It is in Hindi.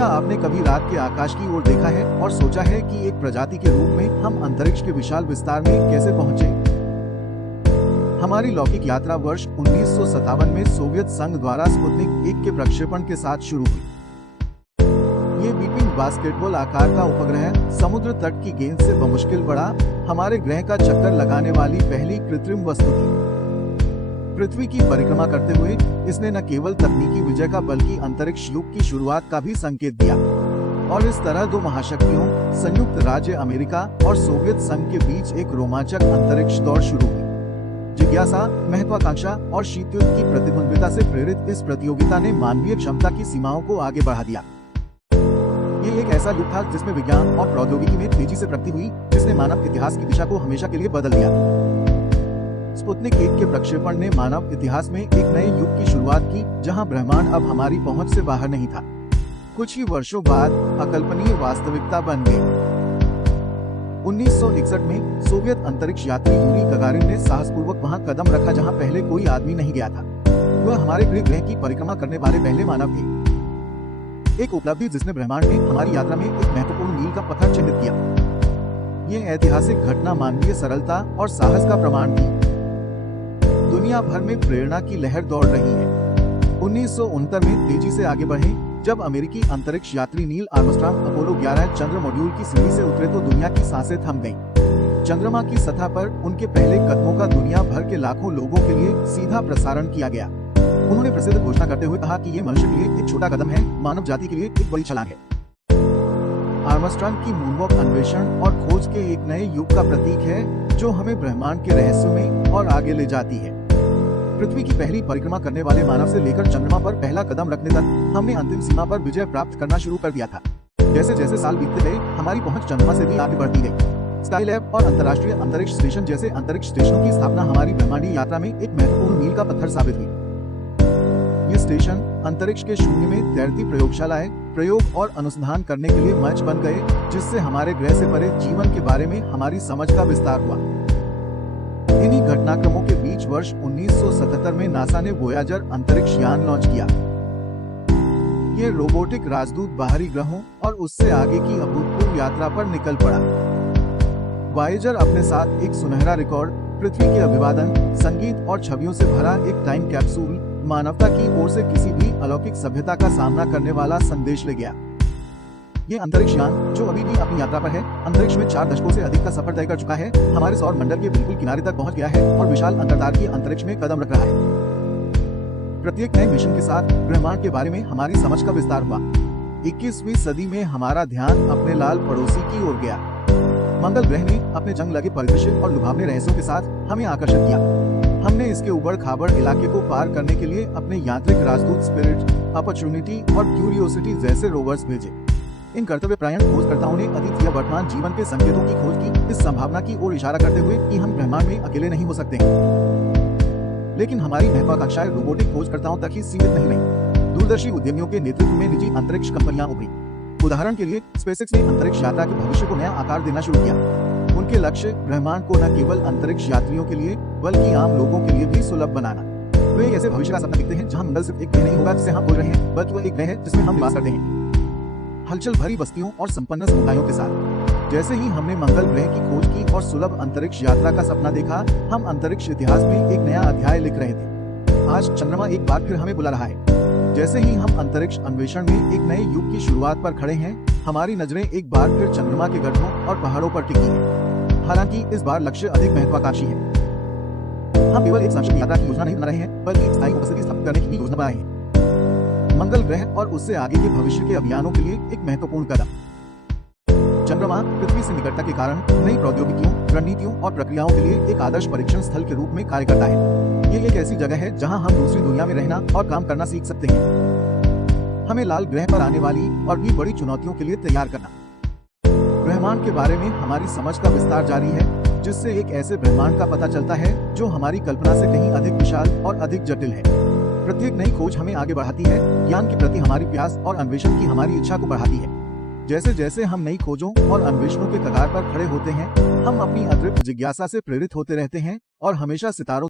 क्या आपने कभी रात के आकाश की ओर देखा है और सोचा है कि एक प्रजाति के रूप में हम अंतरिक्ष के विशाल विस्तार में कैसे पहुंचे? हमारी लौकिक यात्रा वर्ष 1957 में सोवियत संघ द्वारा स्पुतनिक 1 के प्रक्षेपण के साथ शुरू हुई। ये बीपिंग बास्केटबॉल आकार का उपग्रह समुद्र तट की गेंद से बमुश्किल बड़ा हमारे ग्रह का चक्कर लगाने वाली पहली कृत्रिम वस्तु थी। पृथ्वी की परिक्रमा करते हुए इसने न केवल तकनीकी विजय का बल्कि अंतरिक्ष युग की शुरुआत का भी संकेत दिया और इस तरह दो महाशक्तियों संयुक्त राज्य अमेरिका और सोवियत संघ के बीच एक रोमांचक अंतरिक्ष दौड़ शुरू हुई। जिज्ञासा, महत्वाकांक्षा और शीत युद्ध की प्रतिद्वंद्विता से प्रेरित इस प्रतियोगिता ने मानवीय क्षमता की सीमाओं को आगे बढ़ा दिया। ये एक ऐसा युग था जिसमें विज्ञान और प्रौद्योगिकी में तेजी से प्रगति हुई, जिसने मानव इतिहास की दिशा को हमेशा के लिए बदल दिया। स्पुतनिक 1 के प्रक्षेपण ने मानव इतिहास में एक नए युग की शुरुआत की, जहां ब्रह्मांड अब हमारी पहुंच से बाहर नहीं था। कुछ ही वर्षों बाद अकल्पनीय वास्तविकता बन गई। 1961 में सोवियत अंतरिक्ष यात्री यूरी गगारिन ने साहसपूर्वक वहां कदम रखा जहां पहले कोई आदमी नहीं गया था। वह हमारे ग्रह की परिक्रमा करने वाले पहले मानव थे। एक उपलब्धि जिसने ब्रह्मांड में हमारी यात्रा में एक महत्वपूर्ण मील का पत्थर चिन्हित किया। ये ऐतिहासिक घटना मानवीय सरलता और साहस का प्रमाण थी। दुनिया भर में प्रेरणा की लहर दौड़ रही है। 1969 में तेजी से आगे बढ़े जब अमेरिकी अंतरिक्ष यात्री नील आर्मस्ट्रांग अपोलो 11 चंद्र मॉड्यूल की सीढ़ी से उतरे तो दुनिया की सांसें थम गईं। चंद्रमा की सतह पर उनके पहले कदमों का दुनिया भर के लाखों लोगों के लिए सीधा प्रसारण किया गया। उन्होंने प्रसिद्ध घोषणा करते हुए कहा कि ये मनुष्य के लिए एक छोटा कदम है, मानव जाति के लिए एक बड़ी छलांग है। आर्मस्ट्रांग की मूनवॉक अन्वेषण और खोज के एक नए युग का प्रतीक है, जो हमें ब्रह्मांड के रहस्यों में और आगे ले जाती है। पृथ्वी की पहली परिक्रमा करने वाले मानव से लेकर चंद्रमा पर पहला कदम रखने तक हमने अंतिम सीमा पर विजय प्राप्त करना शुरू कर दिया था। जैसे जैसे साल बीतते गए, हमारी पहुंच चंद्रमा से भी आगे बढ़ती गई। स्काईलैब और अंतर्राष्ट्रीय अंतरिक्ष स्टेशन जैसे अंतरिक्ष स्टेशनों की स्थापना हमारी ब्रह्मांडीय यात्रा में एक महत्वपूर्ण मील का पत्थर साबित हुई। ये स्टेशन अंतरिक्ष के शून्य में तैरती प्रयोगशालाएं, प्रयोग और अनुसंधान करने के लिए मंच बन गए, जिससे हमारे ग्रह से परे जीवन के बारे में हमारी समझ का विस्तार हुआ। इन्हीं घटनाक्रमों के बीच वर्ष 1977 में नासा ने वोयाजर अंतरिक्ष यान लॉन्च किया। ये रोबोटिक राजदूत बाहरी ग्रहों और उससे आगे की अभूतपूर्व यात्रा पर निकल पड़ा। वोयाजर अपने साथ एक सुनहरा रिकॉर्ड, पृथ्वी के अभिवादन, संगीत और छवियों से भरा एक टाइम कैप्सूल, मानवता की ओर से किसी भी अलौकिक सभ्यता का सामना करने वाला संदेश ले गया। ये अंतरिक्ष यान, जो अभी भी अपनी यात्रा पर है, अंतरिक्ष में 4 दशकों से अधिक का सफर तय कर चुका है, हमारे सौर मंडल के बिल्कुल किनारे तक पहुंच गया है और विशाल अंतर्तारीय अंतरिक्ष में कदम रख रहा है। प्रत्येक नए मिशन के साथ ब्रह्मांड के बारे में हमारी समझ का विस्तार हुआ। 21वीं सदी में हमारा ध्यान अपने लाल पड़ोसी की ओर गया। मंगल ग्रह ने अपने जंग लगे परिदृश्य और लुभावने रहस्यों के साथ हमें आकर्षित किया। हमने इसके उबड़ खाबड़ इलाके को पार करने के लिए अपने यांत्रिक राजदूत स्पिरिट, अपॉर्चुनिटी और क्यूरियोसिटी जैसे रोवर्स भेजे। इन कर्तव्यपरायण खोजकर्ताओं ने अतीत या वर्तमान जीवन के संकेतों की खोज की, इस संभावना की ओर इशारा करते हुए कि हम ब्रह्मांड में अकेले नहीं हो सकते। लेकिन हमारी महत्वाकांक्षाएं रोबोटिक खोजकर्ताओं तक ही सीमित नहीं रहीं। दूरदर्शी उद्यमियों के नेतृत्व में निजी अंतरिक्ष कंपनियां उभरी। उदाहरण के लिए स्पेसएक्स ने अंतरिक्ष यात्रा के भविष्य को नया आकार देना शुरू किया। उनके लक्ष्य ब्रह्मांड को न केवल अंतरिक्ष यात्रियों के लिए बल्कि आम लोगों के लिए भी सुलभ बनाना। वे ऐसे भविष्य का सपना देखते हैं जहां मंगल सिर्फ एक ग्रह नहीं होगा जिसे हम खोज रहे हैं, बल्कि वह एक ग्रह है जिसमें हम निवास करते हैं, हलचल भरी बस्तियों और संपन्न समुदायों के साथ। जैसे ही हमने मंगल ग्रह की खोज की और सुलभ अंतरिक्ष यात्रा का सपना देखा, हम अंतरिक्ष इतिहास में एक नया अध्याय लिख रहे थे। आज चंद्रमा एक बार फिर हमें बुला रहा है। जैसे ही हम अंतरिक्ष अन्वेषण में एक नए युग की शुरुआत पर खड़े हैं, हमारी नजरें एक बार फिर चंद्रमा के गड्ढों और पहाड़ों पर टिकी हैं। हालांकि इस बार लक्ष्य अधिक महत्वाकांक्षी है। हम केवल एक संक्षिप्त यात्रा की योजना नहीं बना रहे हैं, बल्कि एक स्थायी उपस्थिति स्थापित करने की भी योजना बना रहे हैं। मंगल ग्रह और उससे आगे के भविष्य के अभियानों के लिए एक महत्वपूर्ण कदम। चंद्रमा पृथ्वी से निकटता के कारण नई प्रौद्योगिकियों, रणनीतियों और प्रक्रियाओं के लिए एक आदर्श परीक्षण स्थल के रूप में कार्य करता है। ये एक ऐसी जगह है जहां हम दूसरी दुनिया में रहना और काम करना सीख सकते हैं। हमें लाल ग्रह पर आने वाली और भी बड़ी चुनौतियों के लिए तैयार करना। ब्रह्मांड के बारे में हमारी समझ का विस्तार जारी है, जिससे एक ऐसे ब्रह्मांड का पता चलता है जो हमारी कल्पना से कहीं अधिक विशाल और अधिक जटिल है। प्रत्येक नई खोज हमें आगे बढ़ाती है, ज्ञान के प्रति हमारी प्यास और अन्वेषण की हमारी इच्छा को बढ़ाती है। जैसे जैसे हम नई खोजों और अन्वेषणों के कगार पर खड़े होते हैं, हम अपनी अतृप्त जिज्ञासा से प्रेरित होते रहते हैं और हमेशा सितारों